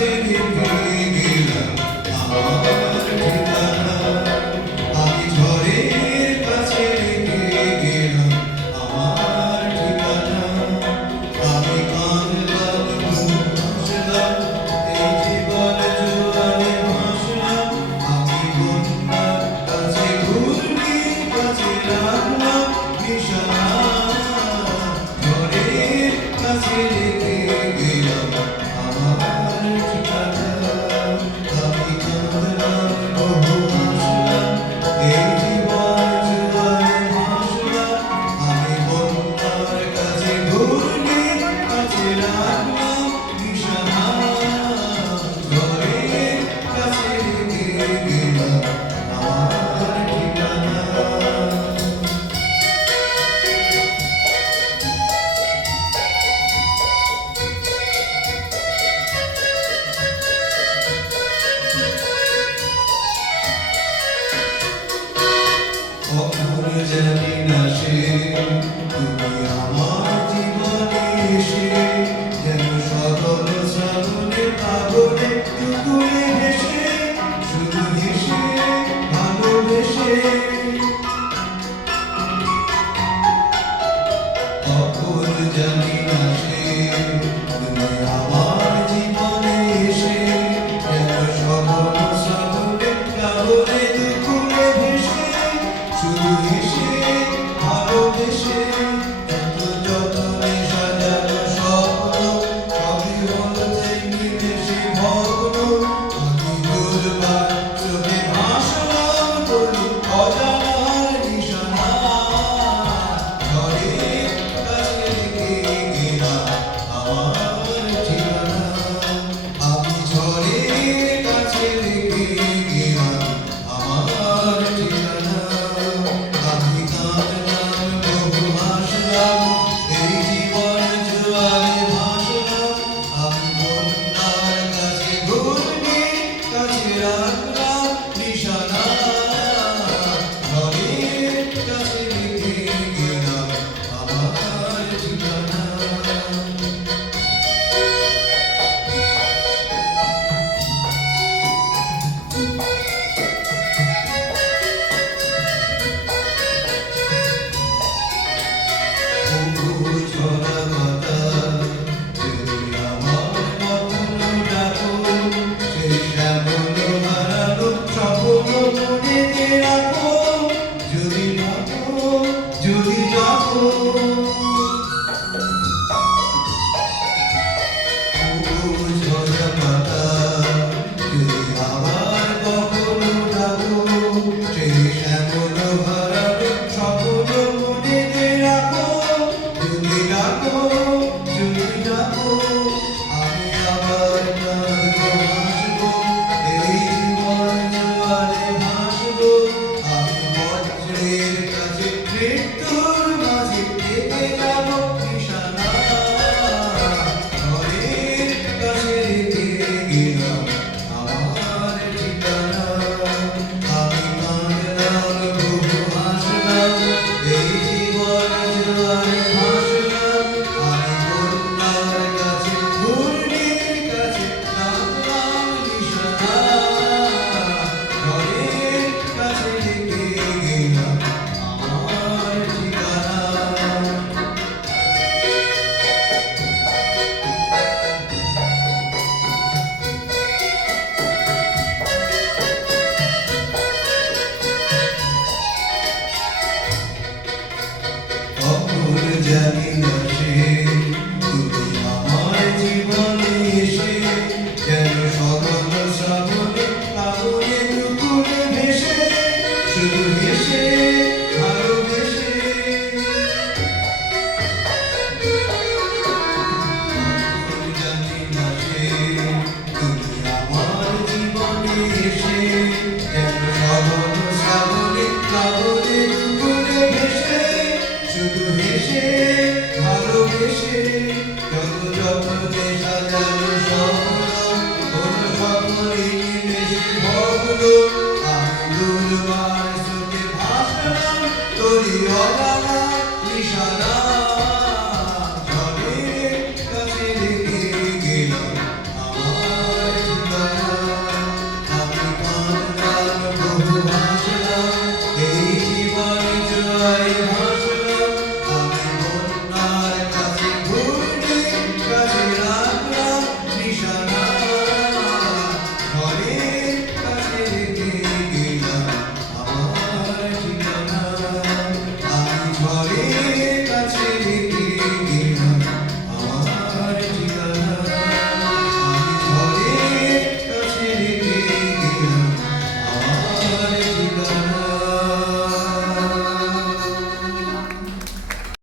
কাছে রেখে গেলাম আমার ঠিকানা। আমি ঝড়ের কাছে রেখে গেলাম আমার ঠিকানা। আমি কাঁদলাম হাসলাম এই জীবন জুয়ারে ভাসলাম। আমি বন্যার কাছে ঘূর্ণির কাছে রাখলাম নিশানা। ঝড়ের কাছে রেখে গেলাম আমার ঠিকানা। আমি কাঁদলাম বহু হাসলাম এই জীবন জুয়ারে ভাসলাম। আমি বন্যার কাছে ঘূর্ণির কাছে রাখলাম নিশানা। ঝড়ের কাছে রেখে গেলাম আমার ঠিকানা। কখন জানি না সে তুমি আমার জীবনে এসে যেন সকল শ্রাবণে পাগলে দুপুরে হেসে শুধু হেসে ভালোবেসে। কখন জানি না সে তুমি আমার জীবনে এসে যেন সকল শ্রাবণে পাগলে দুপুরে হেসে শুধু হেসে ভালোবেসে। যত যতনে সাজানো স্বপ্ন সবই হলো তেমনি বেশি ভগ্ন। আমি দুর্বার চোখে ভাসলাম বলি অজানার নিশানা। ঝড়ের কাছে রেখে গেলাম আমার ঠিকানা। আমি ঝড়ের কাছে রেখে গেলাম আমার ঠিকানা। আমি কাঁদলাম বহু হাসলাম এই জীবন জুয়ারে ভাসলাম। আমি বন্যার কাছে ঘূর্ণির কাছে রাখলাম নিশানা। ঝড়ের কাছে রেখে গেলাম আমার ঠিকানা। তবু ঝরা বাতাস যদি আমার কখনো ডাকো, সেই শ্যামল হারানো স্বপ্ন মনেতে রাখো। যদি ডাকো, যদি ডাকো। তবু ঝরা বাতাস যদি আমার কখনো ডাকো, সেই শ্যামল হারানো স্বপ্ন মনেতে রাখো। যদি ডাকো, যদি ডাকো। আমি আবার কাঁদবো হাসবো এই জীবন জোয়ারে ভাসবো। আমি বজ্রের কাছে মৃত্যুর মাঝে থেকে যাব নিশানা। ঝড়ের কাছে রেখে গেলাম আমার ঠিকানা। আমি কাঁদলাম বহু হাসলাম এই জীবন জোয়ারে ভাসলাম। আমি বন্যার কাছে ঘূর্ণির কাছে রাখলাম নিশানা। ঝড়ের কাছে রেখে গেলাম আমার ঠিকানা। কখন জানি না সে তুমি আমার জীবনে এসে যেন সকল শ্রাবণে পাগলে দুপুরে ভেসে শুধু হেসে ভালোবেসে। কখন জানি না সে তুমি আমার জীবনে এসে